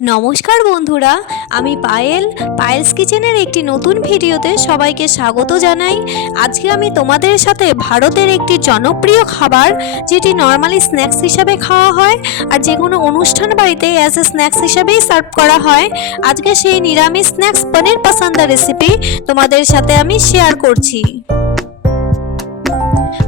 নমস্কার বন্ধুরা, আমি পায়েলস কিচেনের একটি নতুন ভিডিওতে সবাইকে স্বাগত জানাই। আজকে আমি তোমাদের সাথে ভারতের একটি জনপ্রিয় খাবার, যেটি নর্মালি স্ন্যাক্স হিসাবে খাওয়া হয় আর যে কোনো অনুষ্ঠান বাড়িতে অ্যাজ এ স্ন্যাক্স হিসাবেই সার্ভ করা হয়, আজকে সেই নিরামিষ স্ন্যাক্স পনির পাসান্দা রেসিপি তোমাদের সাথে আমি শেয়ার করছি।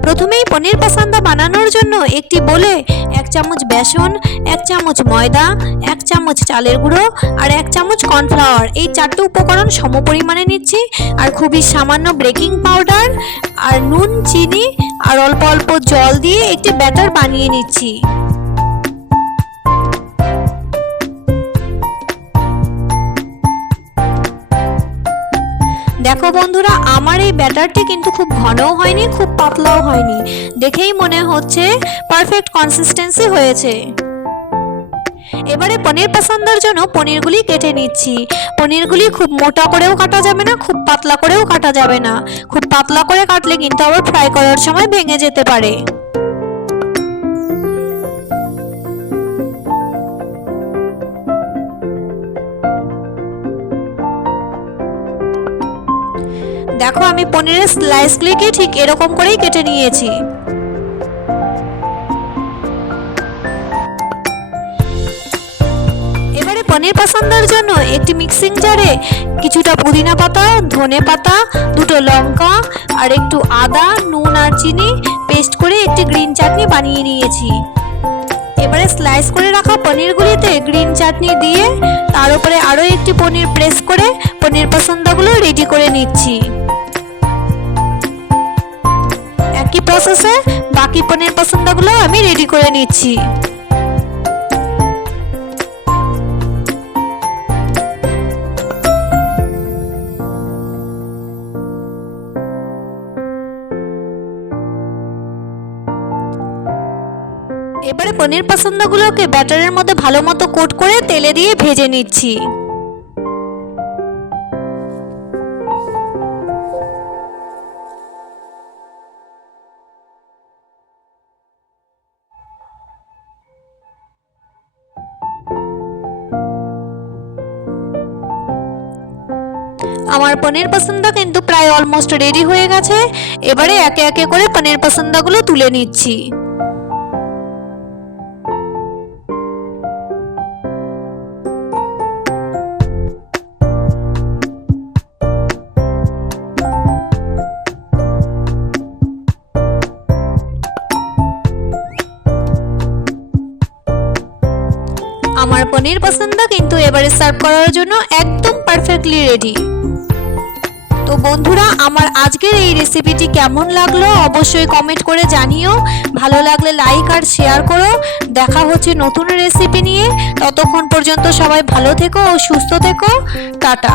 প্রথমেই পনির পাসান্দা বানানোর জন্য একটি বোলে 1 চামচ বেসন, 1 চামচ ময়দা, 1 চামচ চালের গুঁড়ো আর 1 চামচ কর্নফ্লাওয়ার, এই 4টে উপকরণ সমপরিমাণে নিচ্ছি। আর খুবই সামান্য বেকিং পাউডার আর নুন, চিনি আর অল্প অল্প জল দিয়ে একটি ব্যাটার বানিয়ে নিচ্ছি। দেখো বন্ধুরা, আমার এই ব্যাটারটি কিন্তু খুব ঘনও হয়নি, খুব পাতলাও হয়নি, দেখেই মনে হচ্ছে পারফেক্ট কনসিস্টেন্সি হয়েছে। এবারে পনির পাসান্দার জন্য পনিরগুলি কেটে নিচ্ছি। পনিরগুলি খুব মোটা করেও কাটা যাবে না, খুব পাতলা করেও কাটা যাবে না। খুব পাতলা করে কাটলে কিন্তু আবার ফ্রাই করার সময় ভেঙে যেতে পারে। দেখো, আমি পনিরের স্লাইসগুলিকে ঠিক এরকম করেই কেটে নিয়েছি। এবারে পনির পাসান্দার জন্য একটি মিক্সিং জারে কিছুটা পুদিনা পাতা, ধনে পাতা, 2টো লঙ্কা আর একটু আদা, নুন আর চিনি পেস্ট করে একটি গ্রিন চাটনি বানিয়ে নিয়েছি। এবারে স্লাইস করে রাখা পনিরগুলিতে গ্রিন চাটনি দিয়ে তার উপরে আরও একটি পনির প্রেস করে পনির পাসান্দাগুলো রেডি করে নিচ্ছি। একই প্রসেসে বাকি পনির পাসান্দাগুলো আমি রেডি করে নিচ্ছি। এবারে পনির পাসান্দাগুলোকে ব্যাটারের মধ্যে ভালো মতো কোট করে তেলে দিয়ে ভেজে নিচ্ছি। আমার পনির পাসান্দা কিন্তু প্রায় অলমোস্ট রেডি হয়ে গেছে। এবারে একে একে করে পনির পাসান্দাগুলো তুলে নিচ্ছি। আমার পনির পাসান্দা কিন্তু এবারে সার্ভ করার জন্য একদম পারফেক্টলি রেডি। তো বন্ধুরা, আমার আজকের এই রেসিপিটি কেমন লাগলো অবশ্যই কমেন্ট করে জানিও। ভালো লাগলে লাইক আর শেয়ার করো। দেখা হচ্ছে নতুন রেসিপি নিয়ে। ততক্ষণ পর্যন্ত সবাই ভালো থেকো ও সুস্থ থেকো। টাটা।